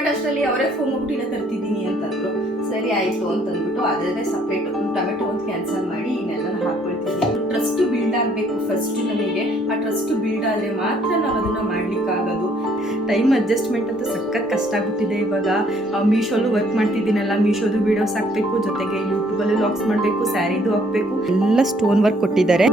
But ಅಷ್ಟರಲ್ಲಿ ಅವರೇ phone ಮಾಡ್ಬಿಟ್ಟು ತರ್ತಿದ್ದೀನಿ ಅಂತಂದ್ರು. ಸರಿ, ಆಯಿತು ಅಂತಂದ್ಬಿಟ್ಟು ಅದರದೇ ಸಪ್ರೇಟ್ ಟೊಮೆಟೊ ಒಂದು ಕ್ಯಾನ್ಸಲ್ ಮಾಡಿ ಇನ್ನೆಲ್ಲ ಹಾಕ್ಕೊಳ್ತಿದ್ದೀನಿ ಟ್ರಸ್ಟ್ ಬಿಲ್ಡ್ ಆಗಬೇಕು ಫಸ್ಟ್ ನಮಗೆ. ಆ ಟ್ರಸ್ಟ್ ಬಿಲ್ಡ್ ಆದರೆ ಮಾತ್ರ ನಾವು ಅದನ್ನು ಮಾಡಲಿಕ್ಕಾಗೋದು. ಟೈಮ್ ಅಡ್ಜಸ್ಟ್ಮೆಂಟ್ ಅಂತ ಸಖತ್ ಕಷ್ಟ ಆಗ್ಬಿಟ್ಟಿದೆ ಇವಾಗ. ಮೀಶೋಲ್ಲೂ ವರ್ಕ್ ಮಾಡ್ತಿದ್ದೀನಲ್ಲ ಮೀಶೋದು ವೀಡಿಯೋಸ್ ಹಾಕಬೇಕು, ಜೊತೆಗೆ ಯೂಟ್ಯೂಬಲ್ಲೂ ಲಾಕ್ಸ್ ಮಾಡಬೇಕು ಸ್ಯಾರಿದು ಹಾಕಬೇಕು. ಎಲ್ಲ ಸ್ಟೋನ್ ವರ್ಕ್ ಕೊಟ್ಟಿದ್ದಾರೆ.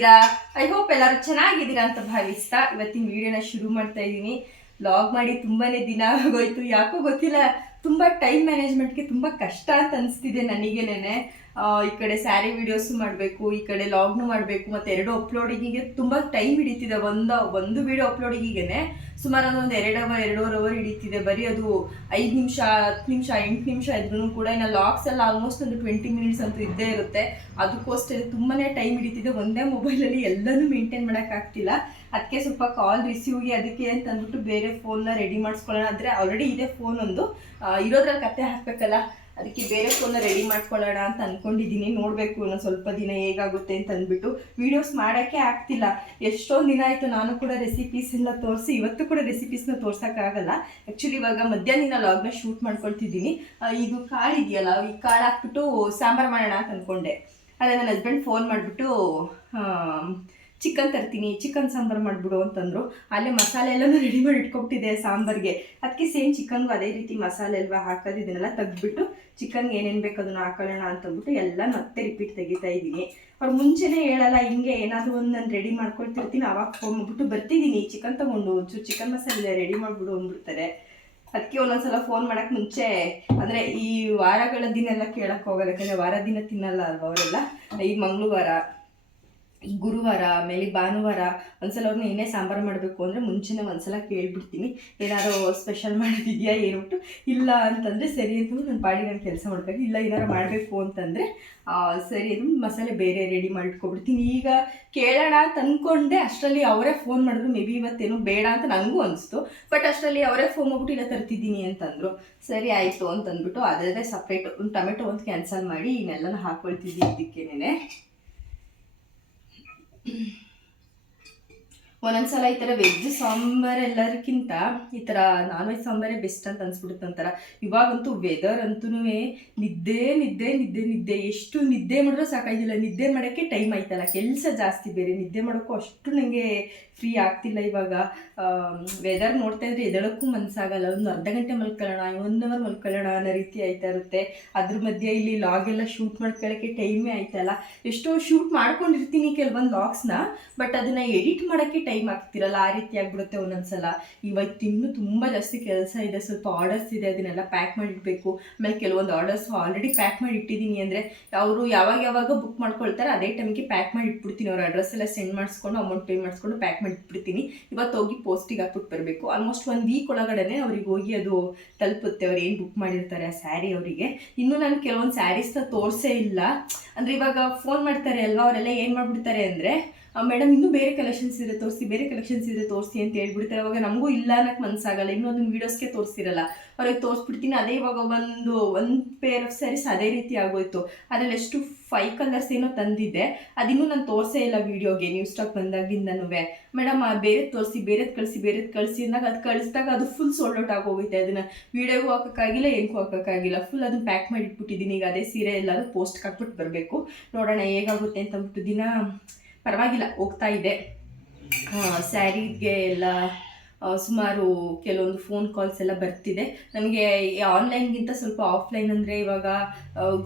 ಹೇಗಿದ್ದೀರಾ? ಐ ಹೋಪ್ ಎಲ್ಲರೂ ಚೆನ್ನಾಗಿದ್ದೀರಾ ಅಂತ ಭಾವಿಸ್ತಾ ಇವತ್ತಿನ ವಿಡಿಯೋನ ಶುರು ಮಾಡ್ತಾ ಇದ್ದೀನಿ. ಲಾಗ್ ಮಾಡಿ ತುಂಬಾನೇ ದಿನ ಆಗೋಯ್ತು. ಯಾಕೋ ಗೊತ್ತಿಲ್ಲ, ತುಂಬ ಟೈಮ್ ಮ್ಯಾನೇಜ್ಮೆಂಟ್ಗೆ ತುಂಬ ಕಷ್ಟ ಅಂತ ಅನಿಸ್ತಿದೆ ನನಗೇನೆ ಈ ಕಡೆ ಸ್ಯಾರಿ ವಿಡಿಯೋಸ್ ಮಾಡಬೇಕು, ಈ ಕಡೆ ಲಾಗ್ನು ಮಾಡಬೇಕು, ಮತ್ತು ಎರಡು ಅಪ್ಲೋಡಿಂಗಿಗೆ ತುಂಬ ಟೈಮ್ ಹಿಡಿತಿದೆ. ಒಂದು ಒಂದು ವಿಡಿಯೋ ಅಪ್ಲೋಡಿಂಗಿಗೆ ಸುಮಾರು ಒಂದು ಎರಡು ಅವರ್ ಎರಡೂವರೆ ಅವರ್ ಹಿಡಿತಿದೆ. ಬರೀ ಅದು ಐದು ನಿಮಿಷ, ಹತ್ತು ನಿಮಿಷ, ಎಂಟು ನಿಮಿಷ ಇದ್ರೂ ಕೂಡ ಇನ್ನು ಲಾಗ್ಸ್ ಎಲ್ಲ ಆಲ್ಮೋಸ್ಟ್ ಒಂದು ಟ್ವೆಂಟಿ ಮಿನಿಟ್ಸ್ ಅಂತೂ ಇದ್ದೇ ಇರುತ್ತೆ. ಅದಕ್ಕೋಸ್ಕರ ತುಂಬಾ ಟೈಮ್ ಹಿಡಿತಿದೆ. ಒಂದೇ ಮೊಬೈಲಲ್ಲಿ ಎಲ್ಲನೂ ಮೇಂಟೈನ್ ಮಾಡೋಕ್ಕಾಗ್ತಿಲ್ಲ ಅದಕ್ಕೆ ಸ್ವಲ್ಪ ಕಾಲ್ ರಿಸೀವ್ಗೆ ಅದಕ್ಕೆ ಅಂತ ಅಂದ್ಬಿಟ್ಟು ಬೇರೆ ಫೋನ್ನ ರೆಡಿ ಮಾಡಿಸ್ಕೊಳ್ಳೋಣ. ಅಂದರೆ ಆಲ್ರೆಡಿ ಇದೆ ಫೋನ್ ಒಂದು. ಇರೋದ್ರಲ್ಲಿ ಕತೆ ಹಾಕಬೇಕಲ್ಲ? ಅದಕ್ಕೆ ಬೇರೆ ಫೋನ್ನ ರೆಡಿ ಮಾಡ್ಕೊಳ್ಳೋಣ ಅಂತ ಅನ್ಕೊಂಡಿದ್ದೀನಿ ನೋಡಬೇಕು ಇನ್ನೊಂದು ಸ್ವಲ್ಪ ದಿನ ಹೇಗಾಗುತ್ತೆ ಅಂತ ಅಂದ್ಬಿಟ್ಟು. ವೀಡಿಯೋಸ್ ಮಾಡೋಕ್ಕೆ ಆಗ್ತಿಲ್ಲ. ಎಷ್ಟೊಂದು ದಿನ ಆಯಿತು ನಾನು ಕೂಡ ರೆಸಿಪೀಸ್ ಎಲ್ಲ ತೋರಿಸಿ, ಇವತ್ತು ಕೂಡ ರೆಸಿಪೀಸ್ನ ತೋರ್ಸೋಕ್ಕಾಗಲ್ಲ ಆ್ಯಕ್ಚುಲಿ ಇವಾಗ ಮಧ್ಯಾಹ್ನ ಲಾಗ್ನ ಶೂಟ್ ಮಾಡ್ಕೊಳ್ತಿದ್ದೀನಿ ಇದು ಕಾಳು ಇದೆಯಲ್ಲ, ಈ ಕಾಳು ಹಾಕ್ಬಿಟ್ಟು ಸಾಂಬಾರು ಮಾಡೋಣ ಅಂತ ಅಂದ್ಕೊಂಡೆ ಅದೇ ನನ್ನ ಹಸ್ಬೆಂಡ್ ಫೋನ್ ಮಾಡಿಬಿಟ್ಟು ಚಿಕನ್ ತರ್ತೀನಿ, ಚಿಕನ್ ಸಾಂಬಾರು ಮಾಡಿಬಿಡು ಅಂತಂದರು. ಅಲ್ಲೇ ಮಸಾಲೆ ಎಲ್ಲನೂ ರೆಡಿ ಮಾಡಿ ಇಟ್ಕೊಬಿಟ್ಟಿದೆ ಸಾಂಬಾರ್ಗೆ. ಅದಕ್ಕೆ ಸೇಮ್ ಚಿಕನ್ಗೂ ಅದೇ ರೀತಿ ಮಸಾಲೆ ಅಲ್ವಾ ಹಾಕೋದು, ಇದನ್ನೆಲ್ಲ ತೆಗ್ದ್ಬಿಟ್ಟು ಚಿಕನ್ಗೆ ಏನೇನು ಬೇಕು ಅದನ್ನು ಹಾಕೊಳ್ಳೋಣ ಅಂತಂದ್ಬಿಟ್ಟು ಎಲ್ಲ ಮತ್ತೆ ರಿಪೀಟ್ ತೆಗಿತಾ ಇದ್ದೀನಿ. ಅವ್ರು ಮುಂಚೆನೇ ಹೇಳಲ್ಲ, ಹಿಂಗೆ ಏನಾದರೂ ಒಂದು ನಾನು ರೆಡಿ ಮಾಡ್ಕೊಳ್ತಿರ್ತೀನಿ, ಅವಾಗ ಮಾಡ್ಬಿಟ್ಟು ಬರ್ತಿದ್ದೀನಿ. ಚಿಕನ್ ತೊಗೊಂಡು, ಒಂಚೂರು ಚಿಕನ್ ಮಸಾಲೆ ರೆಡಿ ಮಾಡಿಬಿಡು ಅಂದ್ಬಿಡ್ತಾರೆ. ಅದಕ್ಕೆ ಒಂದೊಂದ್ಸಲ ಫೋನ್ ಮಾಡೋಕ್ಕೆ ಮುಂಚೆ, ಅಂದರೆ ಈ ವಾರಗಳ ದಿನ ಎಲ್ಲ ಕೇಳಕ್ಕೆ ಹೋಗಲ್ಲ, ಯಾಕಂದರೆ ವಾರ ದಿನ ತಿನ್ನಲ್ಲ ಅಲ್ವಾ ಅವರೆಲ್ಲ? ಈ ಮಂಗಳವಾರ. ಈ ಗುರುವಾರ, ಆಮೇಲೆ ಭಾನುವಾರ ಒಂದ್ಸಲ ಅವ್ರನ್ನ ಏನೇ ಸಾಂಬಾರು ಮಾಡಬೇಕು ಅಂದರೆ ಮುಂಚೆನೇ ಒಂದ್ಸಲ ಕೇಳಿಬಿಡ್ತೀನಿ. ಏನಾದ್ರು ಸ್ಪೆಷಲ್ ಮಾಡೋದಿದೆಯಾ ಏನ್ಬಿಟ್ಟು ಇಲ್ಲ ಅಂತಂದರೆ ಸರಿ ಅಂತ ನನ್ನ ಪಾಡಿ ನಾನು ಕೆಲಸ ಮಾಡಬೇಕು ಇಲ್ಲ ಏನಾರು ಮಾಡಬೇಕು ಅಂತಂದರೆ ಸರಿ ಅದು ಮಸಾಲೆ ಬೇರೆ ರೆಡಿ ಮಾಡಿಟ್ಕೊಬಿಡ್ತೀನಿ ಈಗ ಕೇಳೋಣ ಅಂತ ಅಂದ್ಕೊಂಡೆ ಅಷ್ಟರಲ್ಲಿ ಅವರೇ ಫೋನ್ ಮಾಡಿದ್ರು ಮೇ ಬಿ ಇವತ್ತೇನು ಬೇಡ ಅಂತ ನನಗೂ ಅನಿಸ್ತು. ಬಟ್ ಅಷ್ಟರಲ್ಲಿ ಅವರೇ ಫೋನ್ ಮಾಡ್ಬಿಟ್ಟು ಇಲ್ಲ ತರ್ತಿದ್ದೀನಿ ಅಂತಂದರು. ಸರಿ ಆಯಿತು ಅಂತಂದ್ಬಿಟ್ಟು ಅದೇ ಸಪ್ರೇಟ್ ಒಂದು ಟೊಮೆಟೊ ಅಂತ ಕ್ಯಾನ್ಸಲ್ ಮಾಡಿ ಇನ್ನೆಲ್ಲನೂ ಹಾಕ್ಕೊಳ್ತಿದ್ದೀನಿ ಇದಕ್ಕೇನೆ mm ಒಂದೊಂದ್ಸಲ ಈ ಥರ ವೆಜ್ ಸಾಂಬಾರ್ ಎಲ್ಲರಿಗಿಂತ ಈ ಥರ ನಾನ್ ವೆಜ್ ಸಾಂಬಾರೇ ಬೆಸ್ಟ್ ಅಂತ ಅನ್ಸ್ಬಿಡುತ್ತೆ ಒಂಥರ. ಇವಾಗಂತೂ ವೆದರ್ ಅಂತೂ ನಿದ್ದೆ ನಿದ್ದೆ ನಿದ್ದೆ ನಿದ್ದೆ. ಎಷ್ಟು ನಿದ್ದೆ ಮಾಡಿದ್ರೂ ಸಾಕಾಗಿಲ್ಲ ನಿದ್ದೆ ಮಾಡೋಕ್ಕೆ ಟೈಮ್ ಆಯ್ತಲ್ಲ. ಕೆಲಸ ಜಾಸ್ತಿ ಬೇರೆ. ನಿದ್ದೆ ಮಾಡೋಕ್ಕೂ ಅಷ್ಟು ನನಗೆ ಫ್ರೀ ಆಗ್ತಿಲ್ಲ ಇವಾಗ. ವೆದರ್ ನೋಡ್ತಾ ಇದ್ರೆ ಎದಳಕ್ಕೂ ಮನಸ್ಸಾಗಲ್ಲ ಒಂದು ಅರ್ಧ ಗಂಟೆ ಮಲ್ಕೊಳ್ಳೋಣ ಒನ್ ಅವರ್ ಮಲ್ಕೊಳ್ಳೋಣ ಅನ್ನೋ ರೀತಿ ಆಯ್ತಾ ಇರುತ್ತೆ. ಅದ್ರ ಮಧ್ಯೆ ಇಲ್ಲಿ ಲಾಗ್ ಎಲ್ಲ ಶೂಟ್ ಮಾಡ್ಕೊಳ್ಳೋಕ್ಕೆ ಟೈಮೇ ಆಯ್ತಲ್ಲ. ಎಷ್ಟೋ ಶೂಟ್ ಮಾಡ್ಕೊಂಡಿರ್ತೀನಿ ಕೆಲವೊಂದು ಲಾಗ್ಸ್ನ ಬಟ್ ಅದನ್ನ ಎಡಿಟ್ ಮಾಡೋಕ್ಕೆ ಟೈಮ್ ಆಗ್ತಿರಲ್ಲ, ಆ ರೀತಿ ಆಗ್ಬಿಡುತ್ತೆ ಒಂದೊಂದ್ಸಲ. ಇವತ್ತು ಇನ್ನೂ ತುಂಬ ಜಾಸ್ತಿ ಕೆಲಸ ಇದೆ, ಸ್ವಲ್ಪ ಆರ್ಡರ್ಸ್ ಇದೆ, ಅದನ್ನೆಲ್ಲ ಪ್ಯಾಕ್ ಮಾಡಿಡ್ಬೇಕು. ಆಮೇಲೆ ಕೆಲವೊಂದು ಆರ್ಡರ್ಸ್ ಆಲ್ರೆಡಿ ಪ್ಯಾಕ್ ಮಾಡಿ ಇಟ್ಟಿದ್ದೀನಿ ಅಂದರೆ, ಅವರು ಯಾವಾಗ ಯಾವಾಗ ಬುಕ್ ಮಾಡ್ಕೊಳ್ತಾರೆ ಅದೇ ಟೈಮ್ಗೆ ಪ್ಯಾಕ್ ಮಾಡಿ ಇಟ್ಬಿಡ್ತೀನಿ ಅವ್ರ ಅಡ್ರೆಸ್ ಎಲ್ಲ ಸೆಂಡ್ ಮಾಡಿಸ್ಕೊಂಡು ಅಮೌಂಟ್ ಪೇ ಮಾಡಿಸ್ಕೊಂಡು ಪ್ಯಾಕ್ ಮಾಡಿ ಇಟ್ಬಿಡ್ತೀನಿ ಇವತ್ತು ಹೋಗಿ ಪೋಸ್ಟಿಗೆ ಹಾಕ್ಬಿಟ್ಟು ಬರಬೇಕು. ಆಲ್ಮೋಸ್ಟ್ ಒಂದು ವೀಕ್ ಒಳಗಡೆ ಅವ್ರಿಗೆ ಹೋಗಿ ಅದು ತಲುಪುತ್ತೆ. ಅವ್ರು ಏನು ಬುಕ್ ಮಾಡಿರ್ತಾರೆ ಆ ಸ್ಯಾರಿ ಅವರಿಗೆ. ಇನ್ನೂ ನಾನು ಕೆಲವೊಂದು ಸ್ಯಾರೀಸ್ನ ತೋರಿಸೇ ಇಲ್ಲ. ಅಂದರೆ ಇವಾಗ ಫೋನ್ ಮಾಡ್ತಾರೆ ಅಲ್ವಾ, ಅವರೆಲ್ಲ ಏನು ಮಾಡಿಬಿಡ್ತಾರೆ ಅಂದರೆ ಮೇಡಮ್ ಇನ್ನೂ ಬೇರೆ ಕಲೆಕ್ಷನ್ಸ್ ಇದೆ ತೋರಿಸಿ, ಬೇರೆ ಕಲೆಕ್ಷನ್ಸ್ ಇದೆ ತೋರಿಸಿ ಅಂತ ಹೇಳ್ಬಿಡ್ತಾರೆ. ಅವಾಗ ನಮಗೂ ಇಲ್ಲ ಅನ್ನಕ್ಕೆ ಮನಸ್ಸಾಗಲ್ಲ ಇನ್ನೂ ಅದನ್ನ ವೀಡಿಯೋಸ್ಗೆ ತೋರಿಸಿರಲ್ಲ. ಅವ್ರಿಗೆ ತೋರಿಸ್ಬಿಡ್ತೀನಿ. ಅದೇ ಇವಾಗ ಒಂದು ಒಂದು ಪೇರ್ ಆಫ್ ಸ್ಯಾರೀಸ್ ಅದೇ ರೀತಿ ಆಗೋಯ್ತು. ಅದರಲ್ಲಿ ಎಷ್ಟು ಫೈವ್ ಕಲರ್ಸ್ ಏನೋ ತಂದಿದ್ದೆ. ಅದಿನ್ನೂ ನಾನು ತೋರಿಸೇ ಇಲ್ಲ ವೀಡಿಯೋಗೆ ನ್ಯೂ ಸ್ಟಾಕ್ ಬಂದಾಗಿಂದನೂ ಮೇಡಮ್ ಬೇರೆ ತೋರಿಸಿ, ಬೇರೆದು ಕಳಿಸಿ ಬೇರೆದು ಕಳಿಸಿ ಅಂದಾಗ ಅದು ಕಳಿಸಿದಾಗ ಅದು ಫುಲ್ ಸೋಲ್ಡ್ ಔಟ್ ಆಗೋಗುತ್ತೆ. ಅದನ್ನು ವೀಡಿಯೋಗೂ ಹಾಕೋಕ್ಕಾಗಿಲ್ಲ ಏನಕ್ಕೂ ಹಾಕೋಕ್ಕಾಗಿಲ್ಲ. ಫುಲ್ ಅದನ್ನ ಪ್ಯಾಕ್ ಮಾಡಿ ಇಟ್ಬಿಟ್ಟಿದ್ದೀನಿ ಈಗ ಅದೇ ಸೀರೆ ಎಲ್ಲಾದರೂ ಪೋಸ್ಟ್ ಹಾಕ್ಬಿಟ್ಟು ಬರಬೇಕು. ನೋಡೋಣ ಹೇಗಾಗುತ್ತೆ ಅಂತ ಅಂದ್ಬಿಟ್ಟು ದಿನ ಪರವಾಗಿಲ್ಲ, ಹೋಗ್ತಾ ಇದೆ. ಸ್ಯಾರಿಗೆ ಎಲ್ಲ ಸುಮಾರು ಕೆಲವೊಂದು ಫೋನ್ ಕಾಲ್ಸ್ ಎಲ್ಲ ಬರ್ತಿದೆ. ನನಗೆ ಆನ್ಲೈನ್ಗಿಂತ ಸ್ವಲ್ಪ ಆಫ್ಲೈನ್ ಅಂದರೆ ಇವಾಗ